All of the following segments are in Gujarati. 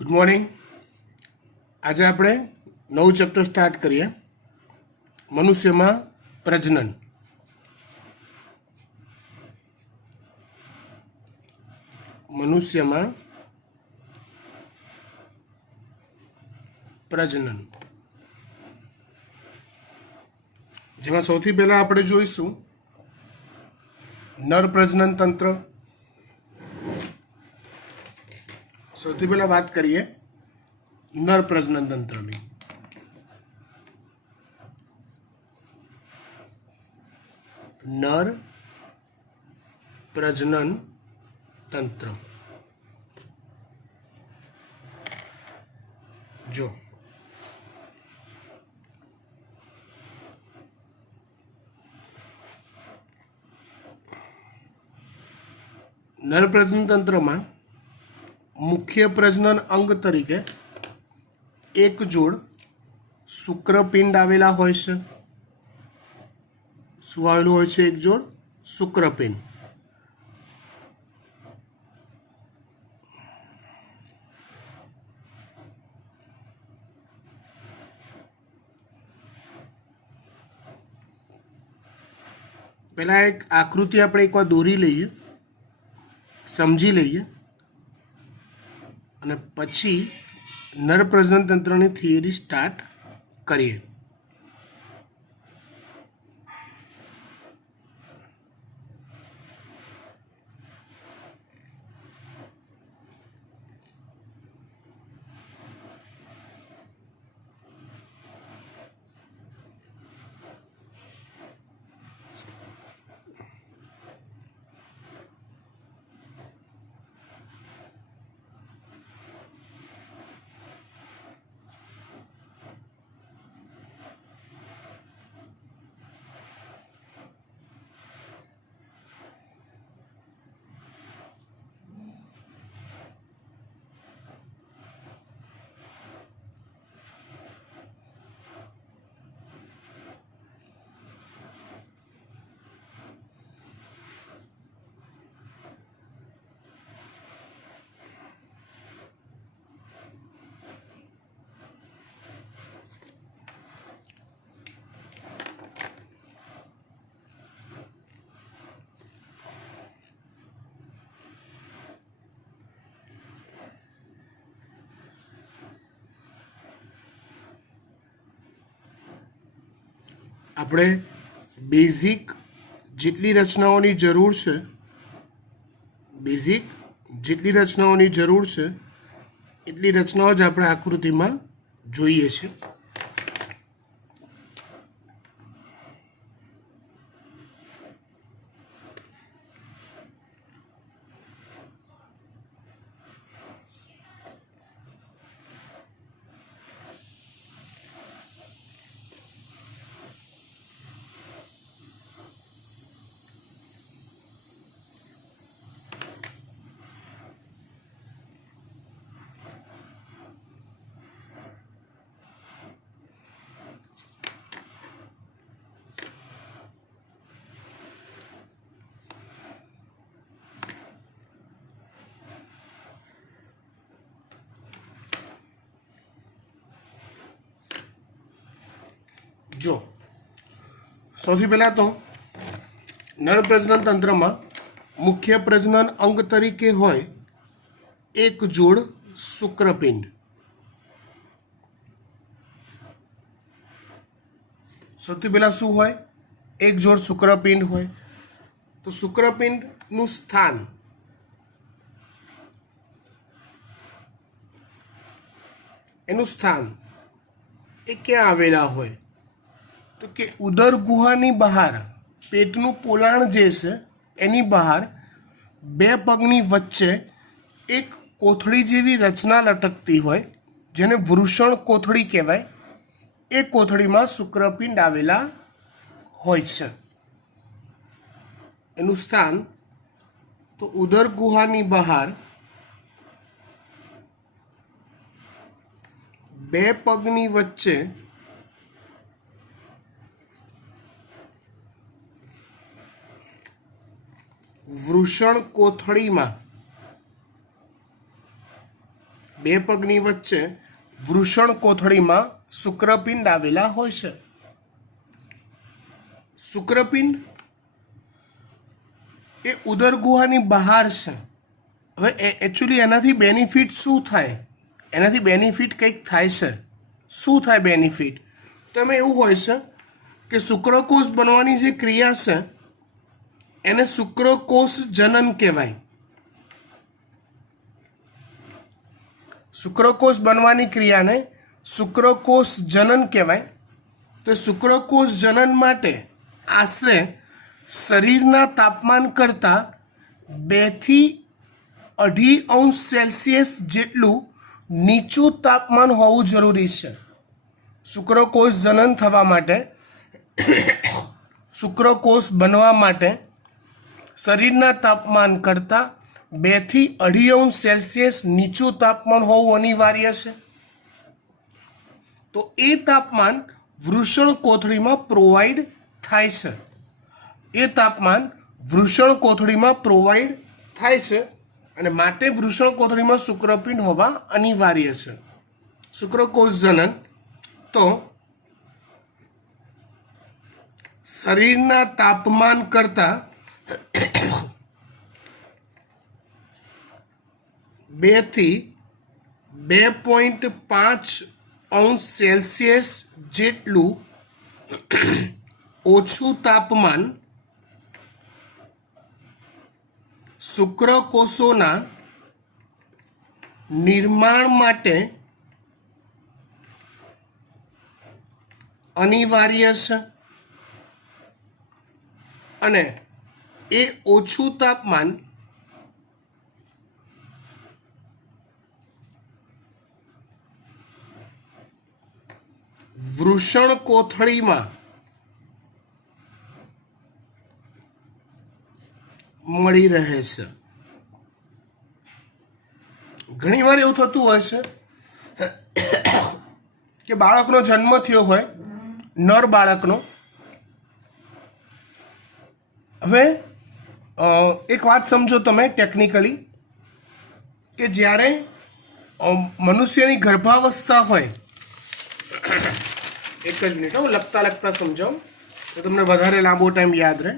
Good morning. आज આપણે નવું ચેપ્ટર સ્ટાર્ટ કરીએ। મનુષ્યમાં પ્રજનન। મનુષ્યમાં પ્રજનન, જેમાં સૌથી પહેલા આપણે જોઈશું નર પ્રજનન તંત્ર। સૌથી પહેલા વાત કરીએ नर प्रजनन तंत्र में। नर प्रजनन तंत्र जो नर प्रजनन तंत्र में मुख्य प्रजनन अंग तरीके एक जोड़ शुक्रपिंड आवेला होय छे। शुं आवेલું હોય છે? એક જોડ શુક્રપિંડ। પહેલા એક આકૃતિ આપણે એકવાર દોરી લઈએ, સમજી લઈએ, અને પછી नर प्रजनन तंत्र की थियरी स्टार्ट करिए। આપણે બેઝિક જેટલી રચનાઓની જરૂર છે, બેઝિક જેટલી રચનાઓની જરૂર છે એટલી રચનાઓ જ આપણે આકૃતિમાં જોઈએ છે। जो સૌથી પહેલા તો નર પ્રજનન તંત્રમાં મુખ્ય પ્રજનન અંગ તરીકે હોય એક જોડ શુક્રપિંડ। સૌથી પહેલા શું હોય? એક જોડ શુક્રપિંડ હોય। તો શુક્રપિંડનું સ્થાન એનું સ્થાન એ ક્યાં આવેલા હોય? तो कि उदर गुहानी बहार पेटनु पोलाण जे छे एनी बहार बे पगनी वच्चे एक कोथड़ी जेवी रचना लटकती होय जेने वृषण कोथड़ी कहेवाय। ए कोथड़ी में शुक्रपिंड आवेला होय छे। एनु स्थान तो उदर गुहानी बहार बे पगनी वच्चे वृषण कोथड़ी में બે પગની વચ્ચે વૃષણ કોથળીમાં શુક્રપિંડ આવેલા હોય છે. શુક્રપિંડ એ ઉદર ગુહાની બહાર છે. હવે એકચ્યુઅલી એનાથી બેનિફિટ શું થાય? એનાથી બેનિફિટ કંઈક થાય છે. શું થાય બેનિફિટ? તો એમાં એવું હોય છે કે શુક્રકોષ બનવાની જે ક્રિયા છે એને શુક્રકોષ જનન કહેવાય. શુક્રકોષ બનવાની ક્રિયાને શુક્રકોષ જનન કહેવાય. તો શુક્રકોષ જનન માટે આશરે શરીરના તાપમાન કરતાં 2 થી 2.5 અંશ સેલ્સિયસ જેટલું નીચું તાપમાન હોવું જરૂરી છે. શુક્રકોષ જનન થવા માટે, શુક્રકોષ બનવા માટે શરીરના તાપમાન કરતાં 2 થી 2.5 અંશ સેલ્સિયસ નીચું તાપમાન હોવું અનિવાર્ય છે. તો એ તાપમાન વૃષણ કોથળીમાં પ્રોવાઈડ થાય છે. એ તાપમાન વૃષણ કોથળીમાં પ્રોવાઈડ થાય છે અને માટે વૃષણ કોથળીમાં શુક્રપિંડ હોવા અનિવાર્ય છે. શુક્રકોષ જનન તો શરીરના તાપમાન કરતાં 2 થી 2.5 અંશ સેલ્સિયસ જેટલું ઓછું તાપમાન શુક્રકોષોના નિર્માણ માટે અનિવાર્ય છે. અને એ ઓછું તાપમાન વૃષણ કોથળીમાં મળી રહે છે. ઘણીવાર એવું થતું હોય છે કે બાળકનો જન્મ થયો હોય, નર બાળકનો. હવે એક વાત સમજો તમે ટેકનિકલી, કે જ્યારે મનુષ્યની ગર્ભાવસ્થા હોય, એક જ મિનિટ લખતા લખતા સમજાવું તો તમને વધારે લાંબો ટાઈમ યાદ રહે.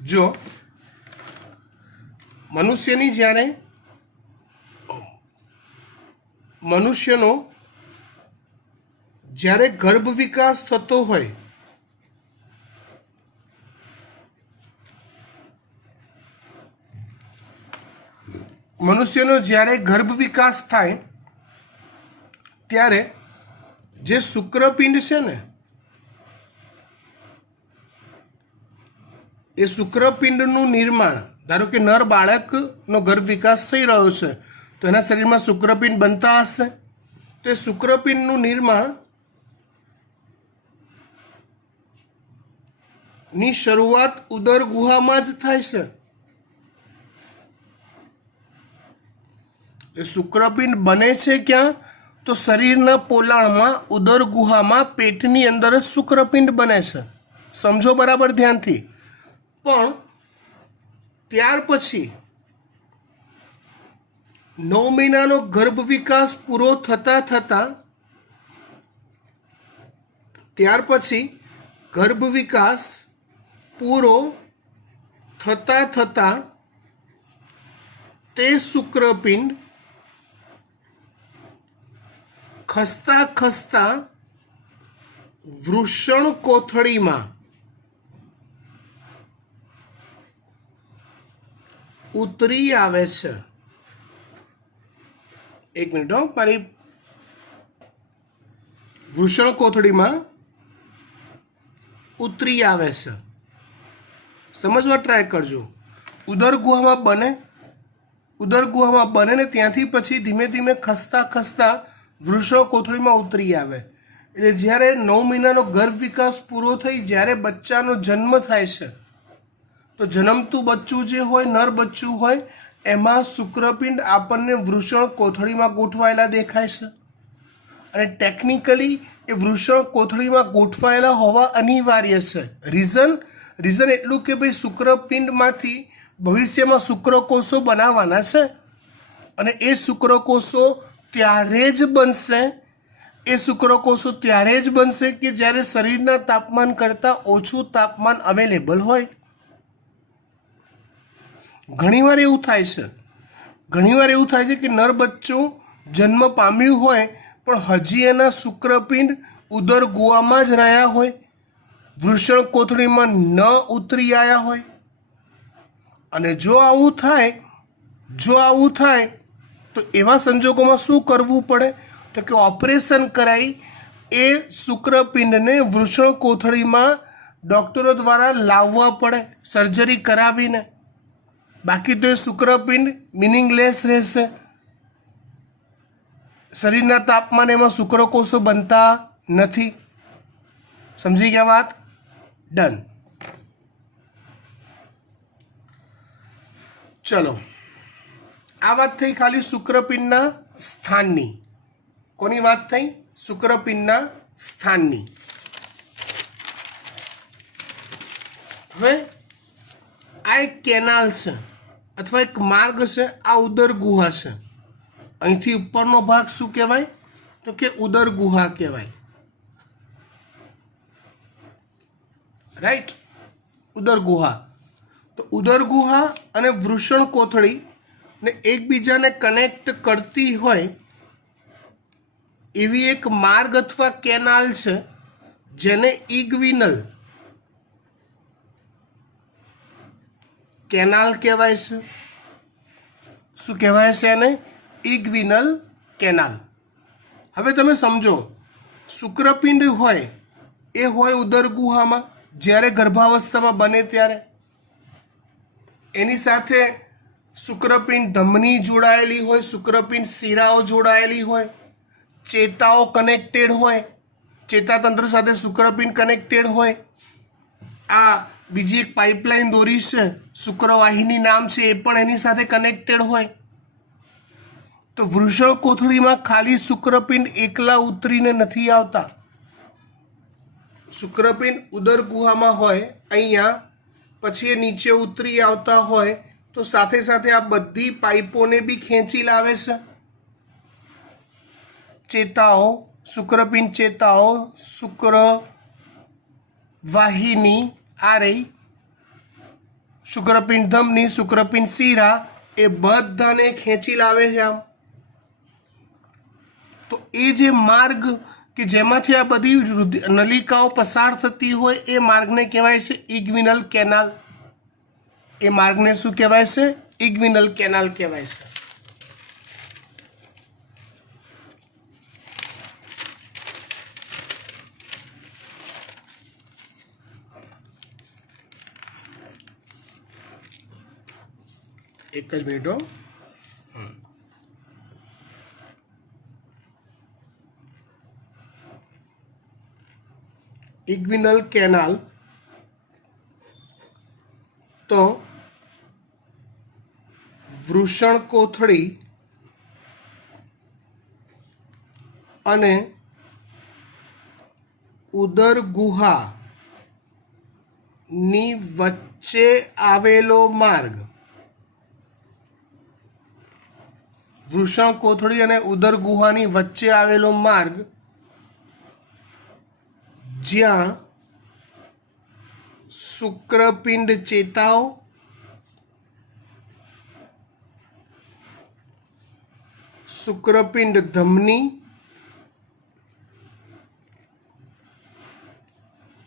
જો મનુષ્યનો જ્યારે ગર્ભ વિકાસ થતો હોય, મનુષ્યનો જ્યારે ગર્ભ વિકાસ થાય ત્યારે જે શુક્રપિંડ છે ને, એ શુક્રપિંડનું નિર્માણ, ધારો કે નર બાળકનો ગર્ભ વિકાસ થઈ રહ્યો છે તો એના શરીરમાં શુક્રપિંડ બનતા હશે. તો એ શુક્રપિંડનું નિર્માણ ની શરૂઆત ઉદર ગુહામાં જ થાય છે. એ શુક્રપિંડ બને છે ક્યાં? તો શરીરના પોલાણમાં, ઉદર ગુહામાં, પેટની અંદર જ શુક્રપિંડ બને છે. સમજો બરાબર ધ્યાનથી. પણ ત્યાર પછી 9 મહિનાનો ગર્ભ વિકાસ પૂરો થતા તે શુક્રપિંડ ખસતા ખસતા વૃષણ કોથળીમાં ઉતરી આવે છે. એક મિનિટ મારી વૃષણ કોથળીમાં ઉતરી આવે છે. સમજવા ટ્રાય કરજો. ઉદર ગુહામાં બને ને ત્યાંથી પછી ધીમે ધીમે ખસતા ખસતા વૃષણ કોથળીમાં ઉતરી આવે. એટલે જ્યારે 9 મહિનાનો ગર્ભ વિકાસ પૂરો થઈ જ્યારે બચ્ચાનો જન્મ થાય છે તો જન્મતું બચ્ચું જે હોય, નર બચ્ચું હોય, એમાં શુક્રપિંડ આપણને વૃષણ કોથળીમાં ગોઠવાયેલા દેખાય છે. અને ટેકનિકલી એ વૃષણ કોથળીમાં ગોઠવાયેલા હોવા અનિવાર્ય છે. રીઝન એટલું કે ભાઈ શુક્રપિંડમાંથી ભવિષ્યમાં શુક્રકોષો બનાવવાના છે અને એ શુક્રકોષો ત્યારે જ બનશે કે જ્યારે શરીરના તાપમાન કરતાં ઓછું તાપમાન અવેલેબલ હોય. ઘણીવાર એવું થાય છે કે નર બચ્ચું જન્મ પામ્યું હોય પણ હજી એના શુક્રપિંડ ઉદર ગુહામાં જ રહ્યા હોય, વૃષણ કોથળીમાં ન ઉતરી આવ્યા હોય. અને જો આવું થાય તો એવા સંજોગોમાં શું કરવું પડે? તો કે ઓપરેશન કરાવી એ શુક્રપિંડને વૃષણ કોથળીમાં ડૉક્ટરો દ્વારા લાવવા પડે, સર્જરી કરાવીને. બાકી તો એ શુક્રપિંડ મિનિંગલેસ રહેશે. શરીરના તાપમાને એમાં શુક્રકોષો બનતા નથી. સમજી ગયા વાત? ડન. ચલો, આ વાત થઈ ખાલી શુક્રપિંડના સ્થાનની. કોની વાત થઈ? શુક્રપિંડના સ્થાનની. હવે આ એક કેનાલ છે અથવા એક માર્ગ છે, આ ઉદર ગુહા છે. અહીંથી ઉપરનો ભાગ શું કહેવાય? તો કે ઉદર ગુહા કહેવાય. રાઈટ, ઉદર ગુહા. તો ઉદર ગુહા અને વૃષણ કોથળી ને એકબીજાને કનેક્ટ કરતી હોય એવી એક માર્ગ અથવા કેનાલ છે જેને ઇગ્વિનલ કેનાલ કહેવાય છે. શું કહેવાય છે એને? ઇગ્વિનલ કેનાલ. હવે તમે સમજો, શુક્રપિંડ હોય એ હોય ઉદર ગુહામાં જ્યારે ગર્ભાવસ્થામાં બને ત્યારે. એની સાથે શુક્રપિંડ ધમની જોડાયેલી હોય, શુક્રપિંડ શિરાઓ જોડાયેલી હોય, ચેતાઓ કનેક્ટેડ હોય, ચેતાતંત્ર સાથે શુક્રપિંડ કનેક્ટેડ હોય. આ બીજી એક પાઇપલાઇન દોરી છે, શુક્રવાહિની નામ છે, એ પણ એની સાથે કનેક્ટેડ હોય. તો વૃષણ કોથળીમાં ખાલી શુક્રપિંડ એકલા ઉતરીને નથી આવતા. શુક્રપિંડ ઉદર ગુહામાં હોય અહીંયા, પછી એ નીચે ઉતરી આવતા હોય, તો સાથે સાથે આ બધી પાઇપોને બી ખેંચી લાવે છે. ચેતાઓ, શુક્રપિંડ ચેતાઓ, શુક્રવાહિની આ રહી, શુક્રપિંડ ધમની, શુક્રપિંડ શિરા, એ બધાને ખેંચી લાવે છે આમ. તો એ જે માર્ગ કે જેમાંથી આ બધી નલિકાઓ પસાર થતી હોય એ માર્ગને કહેવાય છે ઇગ્વિનલ કેનાલ. એ માર્ગને શું કહેવાય છે? ઇગ્વિનલ કેનાલ કહેવાય છે. એક જ મિનિટ હો. ઇગ્વિનલ કેનાલ તો વૃષણ કોથળી અને ઉદર ગુહાની વચ્ચે આવેલો માર્ગ. વૃષણ કોથળી અને ઉદર ગુહાની વચ્ચે આવેલો માર્ગ જ્યાં શુક્રપિંડ ચેતાઓ, શુક્રપિંડ ધમની,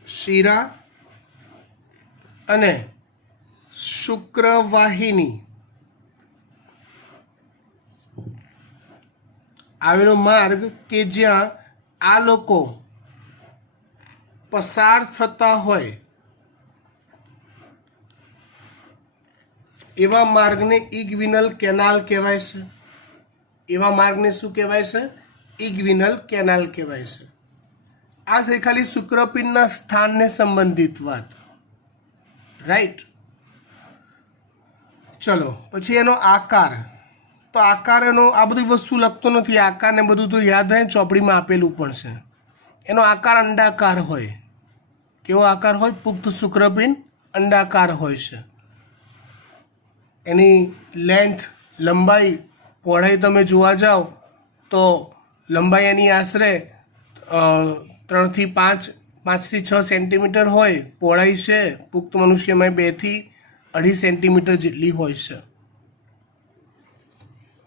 શિરા અને શુક્રવાહિની આવેલો માર્ગ કે જ્યાં આ લોકો પસાર થતા હોય એવા માર્ગને ઇગ્વિનલ કેનાલ કહેવાય છે. એવા માર્ગને શું કહેવાય છે? ઇગ્વિનલ કેનાલ કહેવાય છે. આ થઈ ખાલી શુક્રપિંડના સ્થાનને સંબંધિત વાત. રાઈટ. ચલો, પછી એનો આકાર. તો આકાર એનો આ બધી વસ્તુ લખતો નથી, આકારને બધું તો યાદ રહે, ચોપડીમાં આપેલું પણ છે. એનો આકાર અંડાકાર હોય. કેવો આકાર હોય? પુખ્ત શુક્રપિંડ અંડાકાર હોય છે. એની લેન્થ, લંબાઈ, પહોળાઈ તમે જોવા જાઓ તો લંબાઈ એની આશરે 3 થી 5, 5 થી 6 સેન્ટીમીટર હોય. પહોળાઈ છે પુખ્ત મનુષ્યમાં 2 થી 2.5 સેન્ટીમીટર જેટલી હોય છે.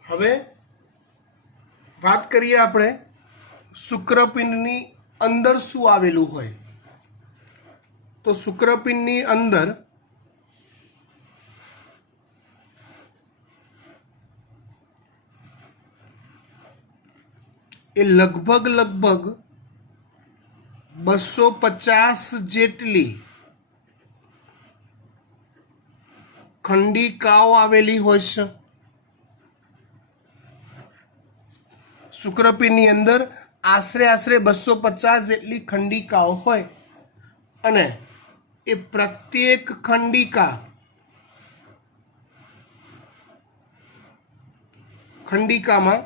હવે વાત કરીએ આપણે શુક્રપિંડની અંદર શું આવેલું હોય. તો શુક્રપિંડની અંદર એ લગભગ 250 જેટલી ખંડિકાઓ આવેલી હોય છે. શુક્રપિંડની અંદર આશરે 250 જેટલી ખંડિકાઓ હોય અને એ પ્રત્યેક ખંડિકામાં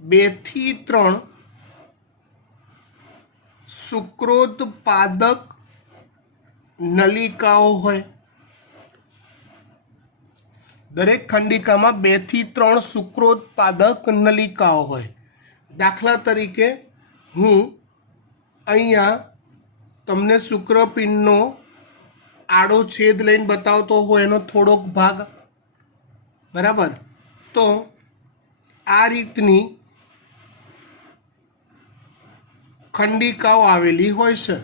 2 થી 3 શુક્રોત્પાદક નલિકાઓ હોય. દરેક ખંડિકામાં 2 થી 3 શુક્રોત્પાદક નલિકાઓ હોય. દાખલા તરીકે હું અહીંયા તમને શુક્રપિંડનો આડો છેદ લઈને બતાવતો હોય, એનો થોડોક ભાગ, બરાબર. તો આ રીતની ખંડિકાઓ આવેલી હોય છે.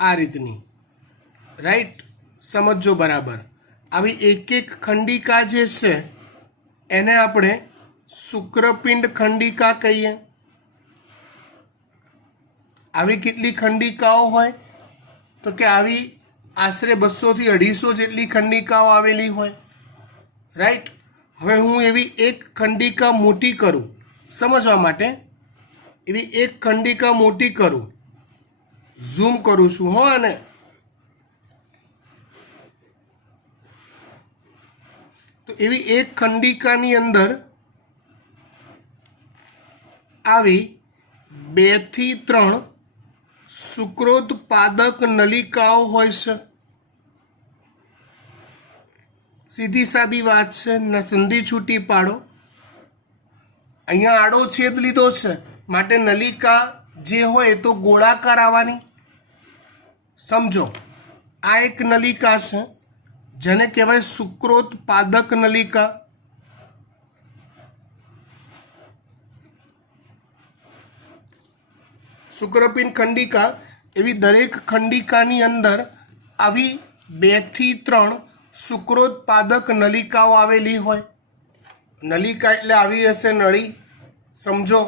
આ રીતની, રાઈટ? સમજો બરાબર. આવી એક એક ખંડિકા જે છે એને આપણે શુક્રપિંડ ખંડિકા કહીએ. આવી કેટલી ખંડિકાઓ હોય? તો કે આવી આશરે 200 થી 250 જેટલી ખંડિકાઓ આવેલી હોય, રાઈટ? હવે હું એવી એક ખંડિકા મોટી કરું સમજવા માટે. એવી એક ખંડિકા મોટી કરું, ઝૂમ કરું છું હો. અને તો એવી એક ખંડિકાની અંદર આવી 2 થી 3 શુક્રોત્પાદક નલિકાઓ હોય છે. સીધી સાદી વાત છે, સંધિ છૂટી પાડો. અહીંયા આડો છેદ લીધો છે માટે નલિકા જે હોય એ તો ગોળાકાર આવવાની. સમજો, આ એક નલિકા છે જેને કહેવાય શુક્રોત્પાદક નલિકા. શુક્રપિંડ ખંડિકા, એવી દરેક ખંડિકાની અંદર આવી 2 થી 3 શુક્રોત્પાદક નલિકાઓ આવેલી હોય. નલિકા એટલે આવી હશે નળી. સમજો,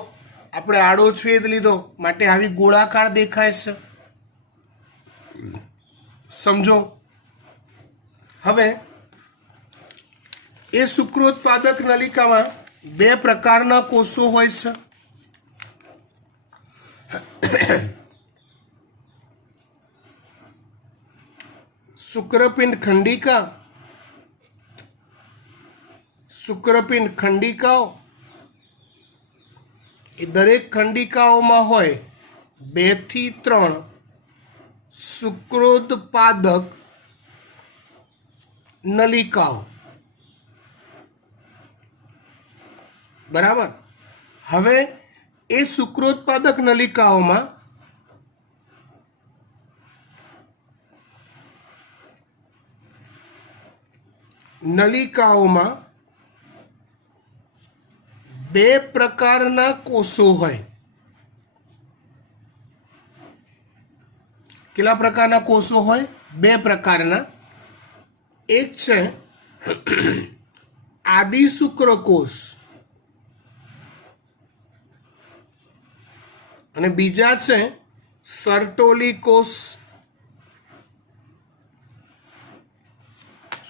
આપણે આડો છેદ લીધો માટે આવી ગોળાકાર દેખાય છે. સમજો. હવે એ શુક્રોત્પાદક નલિકામાં 2 પ્રકારના કોષો હોય છે. શુક્રપિંડ ખંડિકા, શુક્રપિંડ ખંડિકાઓ. એ દરેક ખંડિકાઓમાં હોય 2 થી 3 શુક્રોત્પાદક નલિકાઓ, બરાબર. હવે એ શુક્રોત્પાદક નલિકાઓમાં બે પ્રકારના કોષો હોય. કેટલા પ્રકારના કોષો હોય? 2 પ્રકારના. એક છે આદિ શુક્રકોષ અને બીજા છે સર્ટોલી કોષ.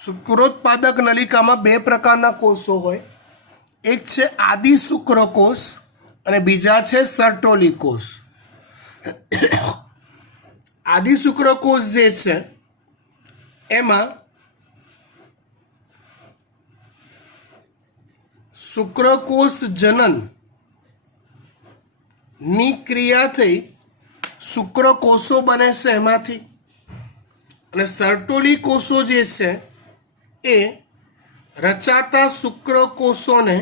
શુક્રોત્પાદક નલિકામાં 2 પ્રકારના કોષો હોય. એક છે આદિ શુક્રકોષ અને બીજા છે સર્ટોલી કોષ. આદિ શુક્રકોષ જે છે એમાં શુક્રકોષ જનન ની ક્રિયા થઈ શુક્રકોષો બને છે એમાંથી, અને સર્ટોલી કોષો જે છે એ રચાતા શુક્રકોષોને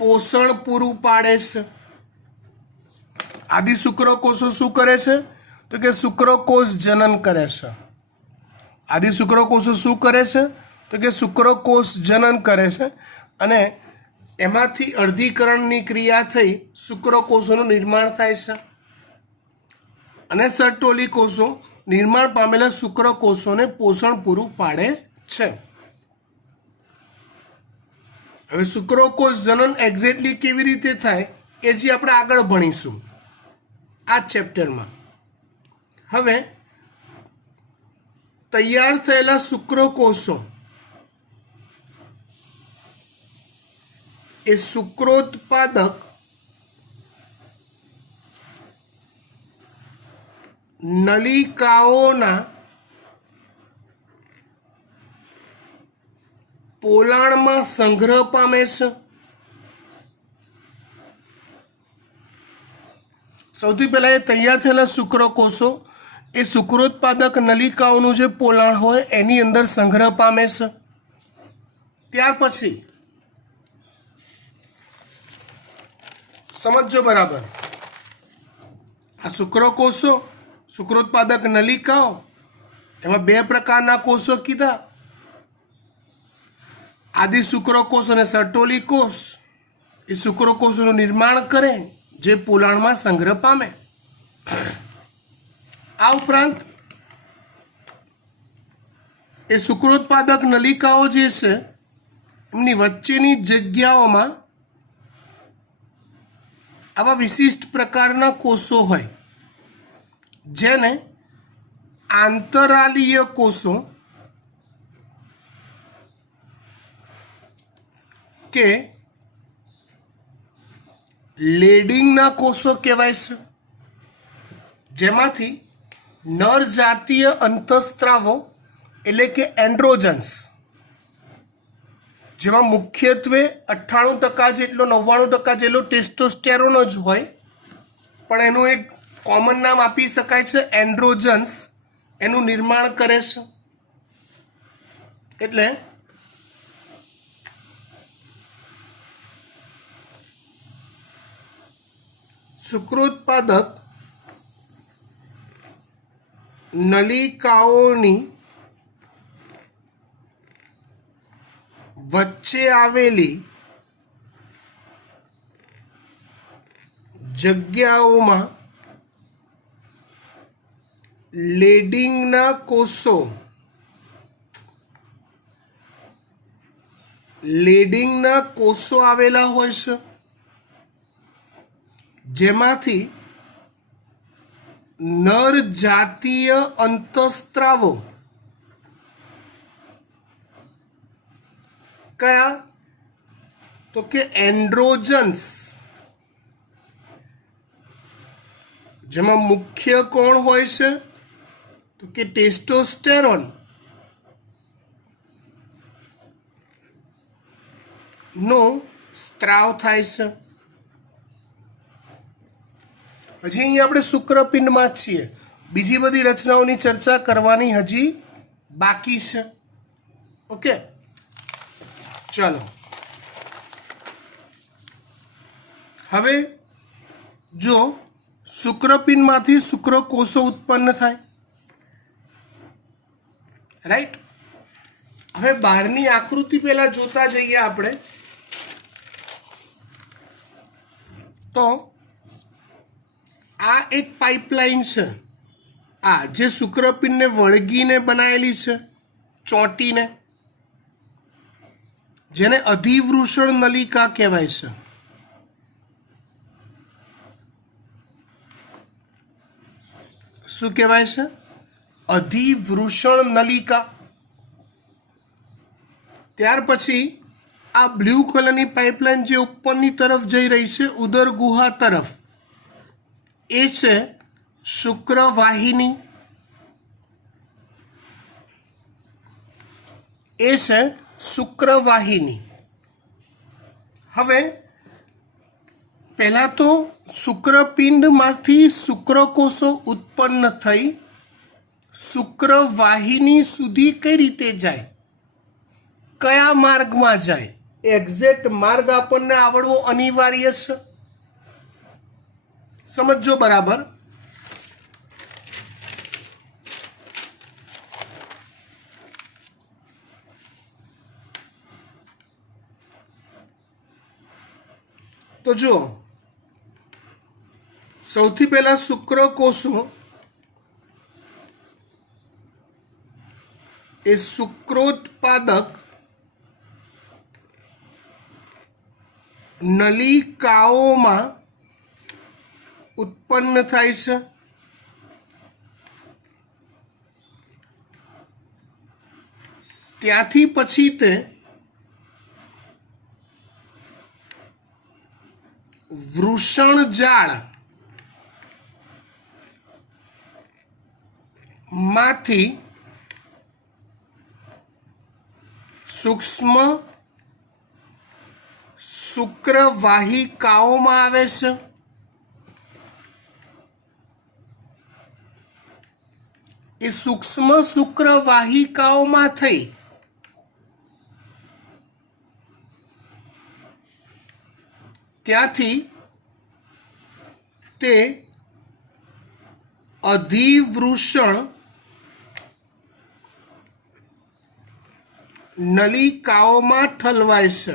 પોષણ પૂરું પાડે છે. આદિ શુક્રકોષો શું કરે છે? તો કે શુક્રકોષ જનન કરે છે. આદિ શુક્રકોષો શું કરે છે? તો કે શુક્રકોષ જનન કરે છે, અને એમાંથી અર્ધીકરણની ક્રિયા થઈ શુક્રકોષોનું નિર્માણ થાય છે, અને સર્ટોલી કોષો નિર્માણ પામેલા શુક્રકોષોને પોષણ પૂરું પાડે છે. હવે શુક્રકોષ જનન એક્ઝેક્ટલી કેવી રીતે થાય એ જે આપણે આગળ ભણીશું આ ચેપ્ટરમાં. હવે તૈયાર થયેલા શુક્રકોષો એ શુક્રોત્પાદક નલિકાઓના પોલાણમાં સંગ્રહ પામે છે. સૌથી પહેલા એ તૈયાર થયેલા શુક્રકોષો એ શુક્રોત્પાદક નલિકાઓનું જે પોલાણ હોય એની અંદર સંગ્રહ પામે છે. ત્યાર પછી સમજો બરાબર, આ શુક્રકોષો શુક્રોત્પાદક નલિકાઓ એમાં બે પ્રકારના કોષો કીધા, આદિ શુક્રકોષ અને સર્ટોલી કોષ. એ શુક્રકોષોનું નિર્માણ કરે જે પોલાણમાં સંગ્રહ પામે. આ ઉપરાંત એ શુક્રોત્પાદક નલિકાઓ જે છે એમની વચ્ચેની જગ્યાઓમાં આવા વિશિષ્ટ પ્રકારના કોષો હોય જેને આંતરાલીય કોષો કે લેડિંગના કોષો કહેવાય છે, જેમાંથી નર જાતીય અંતઃસ્ત્રાવો એટલે કે એન્ડ્રોજન્સ, જેમાં મુખ્યત્વે 98% જેટલો 99% જેટલો ટેસ્ટોસ્ટેરોન જ હોય, પણ એનું એક કોમન નામ આપી શકાય છે એન્ડ્રોજન્સ, એનું નિર્માણ કરે છે. એટલે શુક્રોત્પાદક નલિકાઓની વચ્ચે આવેલી જગ્યાઓમાં લેડિંગના કોષો આવેલા હોય છે, જેમાંથી નર જાતીય અંતઃસ્ત્રાવો કયા? તો કે એન્ડ્રોજન્સ, જેમાં મુખ્ય કોણ હોય છે? તો કે ટેસ્ટોસ્ટેરોન નો સ્ત્રાવ થાય છે. હજી અહીંયા આપણે શુક્રપિંડમાં જ છીએ, બીજી બધી રચનાઓની ચર્ચા કરવાની હજી બાકી છે. ઓકે, ચાલો હવે જો શુક્રપિંડમાંથી શુક્રકોષો ઉત્પન્ન થાય, રાઈટ. હવે બહારની આકૃતિ પહેલા જોતા જઈએ આપણે. તો આ એક પાઇપલાઇન છે, આ જે શુક્રપિંડને વળગીને બનાવેલી છે, ચોંટીને, જેને અધિવૃષણ નલિકા કહેવાય છે. શું કહેવાય છે? અધિવૃષણ નલિકા. ત્યાર પછી આ બ્લુ કલરની પાઇપલાઇન જે ઉપરની તરફ જઈ રહી છે ઉદર ગુહા તરફ, એ છે શુક્રવાહિની. એ છે શુક્રવાહિની. હવે પહેલા તો શુક્રપિંડમાંથી શુક્રકોષો ઉત્પન્ન થઈ શુક્રવાહિની સુધી કઈ રીતે જાય, કયા માર્ગમાં જાય, એક્ઝેક્ટ માર્ગ આપણને આવડવો અનિવાર્ય છે. સમજો બરાબર. તો જો સૌથી પહેલા શુક્રકોષો એ શુક્રોત્પાદક નલિકાઓમાં ઉત્પન્ન થાય છે. ત્યાંથી પછી તે વૃષણજાળ માંથી સૂક્ષ્મ શુક્રવાહિકાઓમાં આવે છે. એ સૂક્ષ્મ શુક્રવાહિકાઓમાં થઈ ત્યાંથી તે અધિવૃષણ નલિકાઓમાં ઠલવાય છે.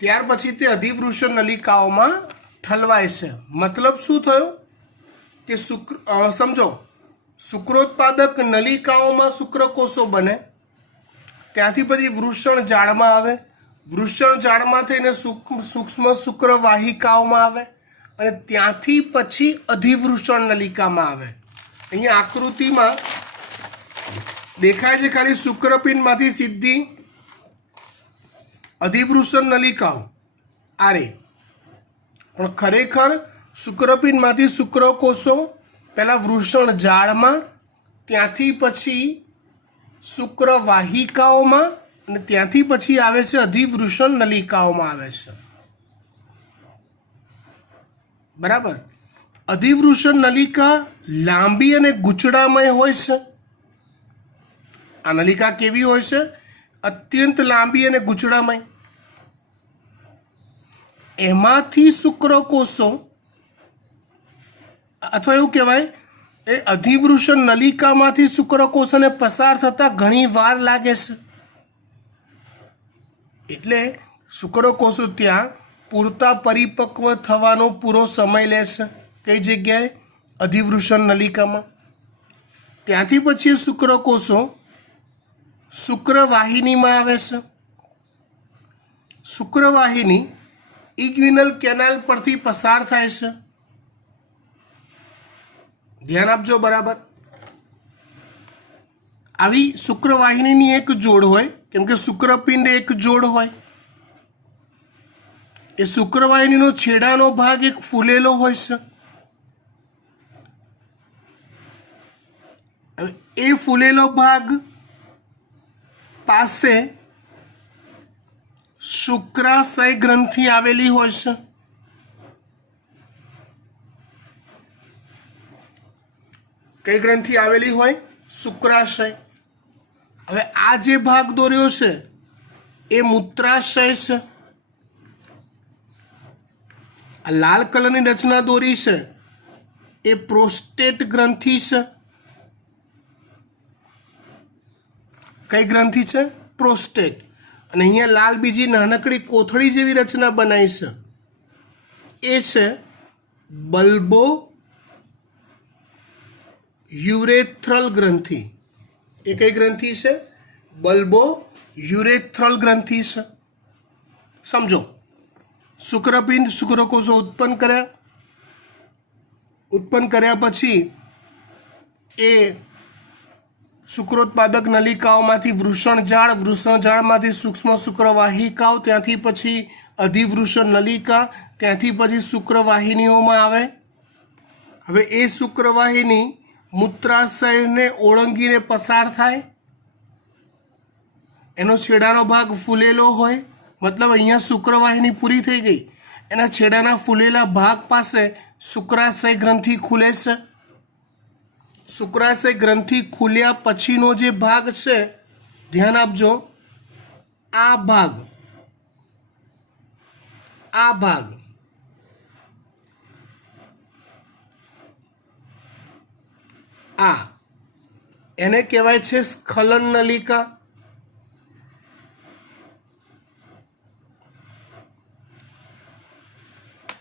ત્યાર પછી તે અધિવૃષણ નલિકાઓમાં ઠલવાય છે. મતલબ શું થયો કે સમજો શુક્રોત્પાદક નલિકાઓમાં શુક્રકોષો બને, ત્યાંથી પછી વૃષણ જાળમાં આવે, વૃષણ જાળમાં થઈને સૂક્ષ્મ શુક્રવાહિકાઓમાં આવે અને ત્યાંથી પછી અધિવૃષણ નલિકામાં આવે. અહીંયા આકૃતિમાં દેખાય છે ખાલી શુક્રપિંડમાંથી સીધી અધિવૃષણ નલિકાઓ આરે, પણ ખરેખર શુક્રપિંડમાંથી શુક્રકોષો પહેલા વૃષણ જાળમાં, ત્યાંથી પછી શુક્રવાહિકાઓમાં અને ત્યાંથી પછી આવે છે અધિવૃષણ નલિકાઓમાં આવે છે. બરાબર. અધિવૃષણ નલિકા લાંબી અને ગૂંચળામય હોય છે. આ નલિકા કેવી હોય છે? અત્યંત લાંબી અને ગૂંચળામય. એમાંથી શુક્રકોષો અથવા એવું કહેવાય એ અધિવૃષણ નલિકામાંથી શુક્રકોષોને પસાર થતાં ઘણી વાર લાગે છે. એટલે શુક્રકોષો ત્યાં પૂરતા પરિપક્વ થવાનો પૂરો સમય લેશે. કઈ જગ્યાએ? અધિવૃષણ નલિકામાં. ત્યાંથી પછી શુક્રકોષો શુક્રવાહિનીમાં આવે છે. શુક્રવાહિની ઇગ્વિનલ કેનાલ પરથી પસાર થાય છે. ધ્યાન આપજો બરાબર. આવી શુક્રવાહિનીની એક જોડ હોય, કેમ કે શુક્રપિંડ એક જોડ હોય. એ શુક્રવાહિનીનો છેડાનો ભાગ એક ફૂલેલો હોય છે. એ ફૂલેલો ભાગ પાસે શુક્રાશય ગ્રંથિ આવેલી હોય છે. કઈ ગ્રંથિ આવેલી હોય? શુક્રાશય. હવે આ જે ભાગ દોર્યો છે એ મૂત્રાશય છે. આ લાલ કલરની રચના દોરી છે એ પ્રોસ્ટેટ ગ્રંથિ છે. કઈ ગ્રંથિ છે? પ્રોસ્ટેટ. અને અહીંયા લાલ બીજી નાનકડી કોથળી જેવી રચના બનાવી છે એ છે બલ્બો યુરેથ્રલ ગ્રંથિ. એ કઈ ગ્રંથિ છે? બલ્બો યુરેથ્રલ ગ્રંથિ છે. સમજો, શુક્રપિંડ શુક્રકોષો ઉત્પન્ન કર્યા પછી એ શુક્રોત્પાદક નલિકાઓમાંથી વૃષણજાળમાંથી સૂક્ષ્મ શુક્રવાહિકાઓ, ત્યાંથી પછી અધિવૃષણ નલિકા, ત્યાંથી પછી શુક્રવાહિનીઓમાં આવે. હવે એ શુક્રવાહિની મૂત્રાશયને ઓળંગીને પસાર થાય. એનો છેડાનો ભાગ ફૂલેલો હોય, મતલબ અહીંયા શુક્રવાહિની પૂરી થઈ ગઈ, એના છેડાના ફૂલેલા ભાગ પાસે શુક્રાશય ગ્રંથિ ખુલે છે. શુક્રાશય ગ્રંથિ ખુલ્યા પછીનો જે ભાગ છે, ધ્યાન આપજો, આ ભાગ એને કહેવાય છે સ્ખલન નલિકા.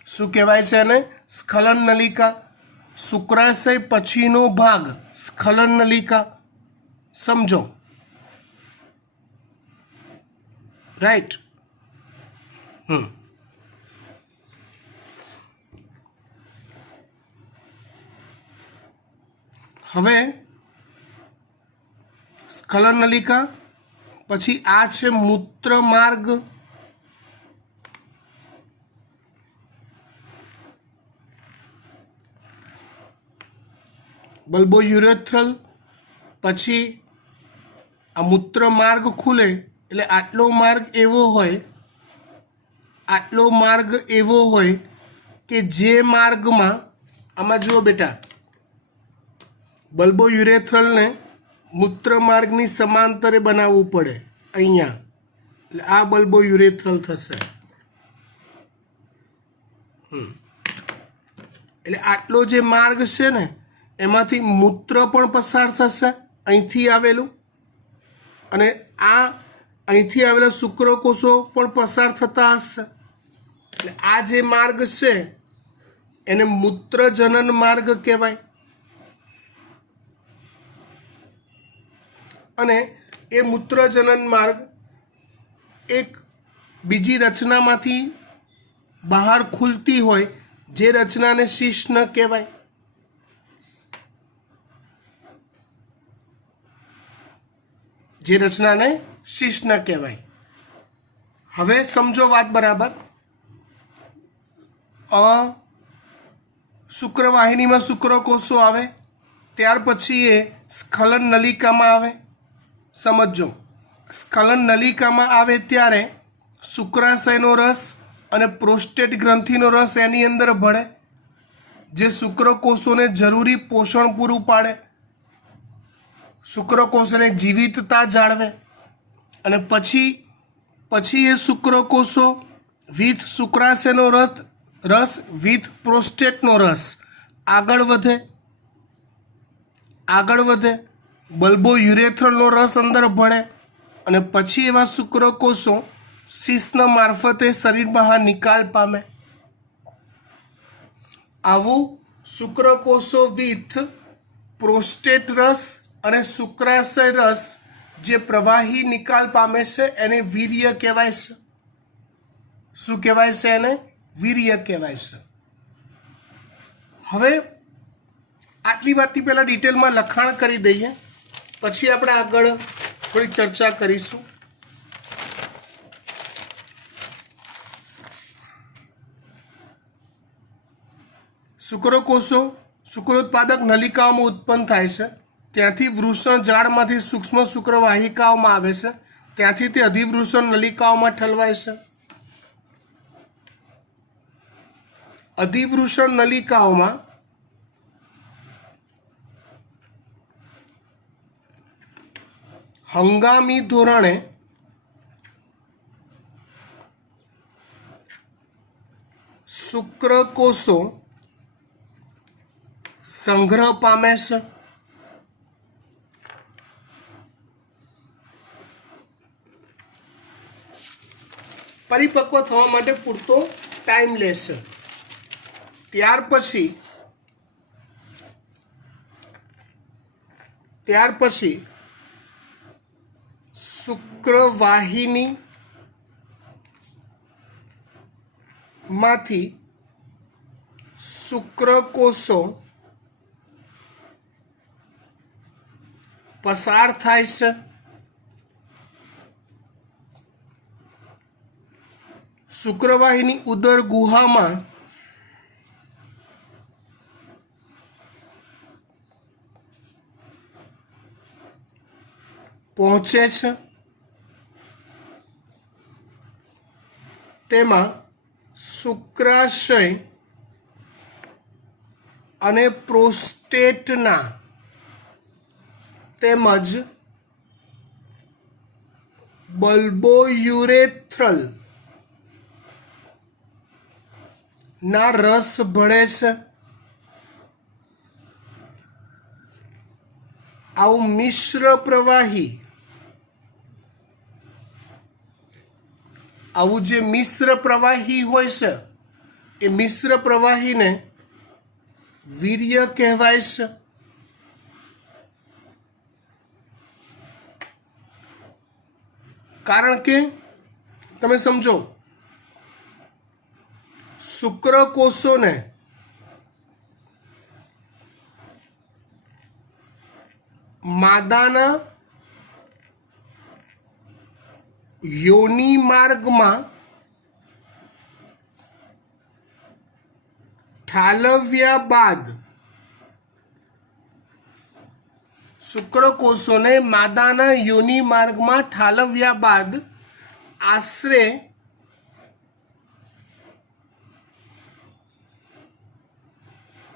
શું કહેવાય છે એને? સ્ખલન નલિકા. શુક્રાશય પછીનો ભાગ સ્ખલન નલિકા. સમજો, રાઈટ? હવે સ્ખલન નલિકા પછી આ છે મૂત્ર માર્ગ. બલ્બો યુરેથ્રલ. પછી આ મૂત્ર માર્ગ ખુલે એટલે આટલો માર્ગ એવો હોય કે જે માર્ગમાં, આમાં જુઓ બેટા, બલ્બો યુરેથ્રલને મૂત્ર માર્ગની સમાંતરે બનાવવું પડે અહીંયા, એટલે આ બલ્બો યુરેથ્રલ થશે. એટલે આટલો જે માર્ગ છે ને એમાંથી મૂત્ર પણ પસાર થશે અહીંથી આવેલું, અને આ અહીંથી આવેલા શુક્રકોષો પણ પસાર થતા હશે. એટલે આ જે માર્ગ છે એને મૂત્રજનન માર્ગ કહેવાય. અને એ મૂત્રજનન માર્ગ એક બીજી રચનામાંથી બહાર ખુલતી હોય, જે રચનાને શિશ્ન કહેવાય. હવે સમજો વાત બરાબર. શુક્રવાહિનીમાં શુક્રકોષો આવે, ત્યાર પછી એ સ્ખલન નલિકામાં આવે. સમજો, સ્ખલન નલિકામાં આવે ત્યારે શુક્રાશયનો રસ અને પ્રોસ્ટેટ ગ્રંથિનો રસ એની અંદર ભળે, જે શુક્રકોષોને જરૂરી પોષણ પૂરું પાડે, શુક્રકોષોને જીવિતતા જાળવે. અને પછી એ શુક્રકોષો વિથ શુક્રાશયનો રસ વિથ પ્રોસ્ટેટનો રસ આગળ વધે, બલ્બો યુરેથ્રલનો રસ અંદર ભળે, અને પછી એવા શુક્રકોષો શિશ્ન મારફતે શરીર બહાર નિકાલ પામે. આવું શુક્રકોષો વિથ પ્રોસ્ટેટ રસ અને શુક્રાશય રસ જે પ્રવાહી નિકાલ પામે છે એને વીર્ય કહેવાય છે. શું કહેવાય છે? એને વીર્ય કહેવાય છે. હવે આટલી વાતથી પહેલાં ડિટેલમાં લખાણ કરી દઈએ, પછી આપણે આગળ થોડી ચર્ચા કરીશું. શુક્રકોષો શુક્રોત્પાદક નલિકાઓમાં ઉત્પન્ન થાય છે, ત્યાંથી વૃષણ ઝાડમાંથી સૂક્ષ્મ શુક્રવાહિકાઓમાં આવે છે, ત્યાંથી તે અધિવૃષણ નલિકાઓમાં ઠલવાય છે. અધિવૃષણ નલિકાઓમાં હંગામી ધોરણે શુક્રકોષો સંગ્રહ પામે છે. પરિપક્વ થવા માટે પૂરતો ટાઈમ લેશે. ત્યાર પછી શુક્રવાહિની માંથી શુક્રકોષો પસાર થાય છે. શુક્રવાહિની ઉદર ગુહામાં પહોંચે છે. તેમાં શુક્રાશય અને પ્રોસ્ટેટના તેમજ બલ્બોયુરેથ્રલ ના રસ ભળે છે. આવું મિશ્ર પ્રવાહી આવું જે મિશ્ર પ્રવાહી હોય છે એ મિશ્ર પ્રવાહીને વીર્ય કહેવાય છે. કારણ કે તમે સમજો શુક્રકોષોને માદાના યોનિ માર્ગમાં ઠાલવ્યા બાદ શુક્રકોષોને માદાના યોનિ માર્ગમાં ઠાલવ્યા બાદ આશરે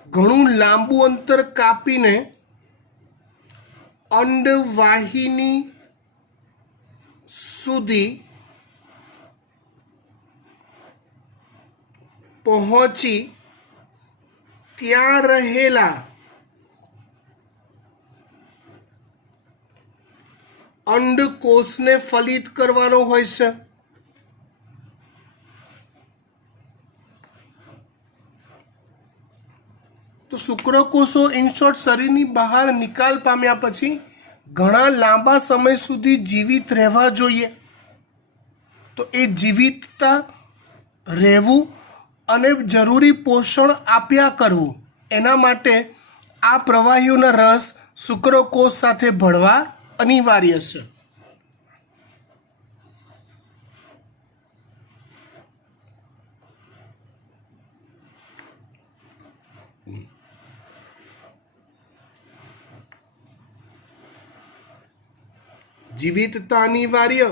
ઘણું લાંબુ અંતર કાપીને અંડવાહિની સુધી પહોંચી ત્યાં રહેલા અંડકોષને ફલિત કરવાનો હોય છે. તો શુક્રકોષો ઇન શોર્ટ શરીરની બહાર નિકાલ પામ્યા પછી ઘણા લાંબા સમય સુધી જીવિત રહેવા જોઈએ. તો એ જીવિતતા રહેવું અને જરૂરી પોષણ આપ્યા કરવું એના માટે આ પ્રવાહીઓના રસ શુક્રકોષ સાથે ભળવા અનિવાર્ય છે. જીવિતતા અનિવાર્ય,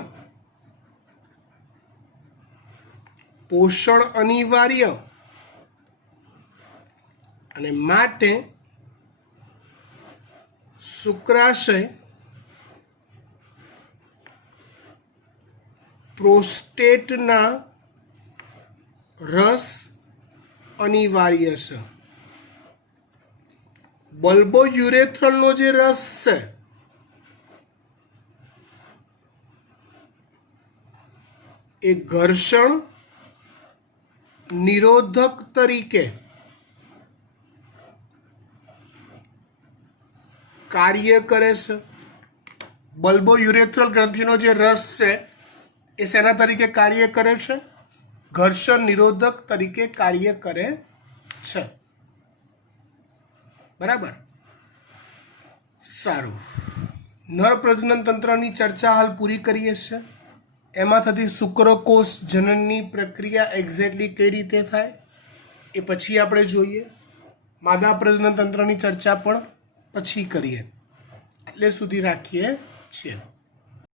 પોષણ અનિવાર્ય અને માટે શુક્રાશય પ્રોસ્ટેટના રસ અનિવાર્ય છે. બલ્બોયુરેથ્રલનો જે રસ છે એ ઘર્ષણ નિરોધક તરીકે કાર્ય કરે છે. બલ્બોયુરેથ્રલ ગ્રંથિનો જે રસ છે એ શેના તરીકે કાર્ય કરે છે? ઘર્ષણ નિરોધક તરીકે કાર્ય કરે છે. બરાબર, સારું. નર પ્રજનન તંત્રની ચર્ચા હાલ પૂરી કરીએ છીએ. એમાં થતી શુક્રકોષ જનનની પ્રક્રિયા એક્ઝેક્ટલી કઈ રીતે થાય એ પછી આપણે જોઈએ. માદા પ્રજનન તંત્રની ચર્ચા પણ પછી કરીએ. એટલે સુધી રાખીએ છીએ.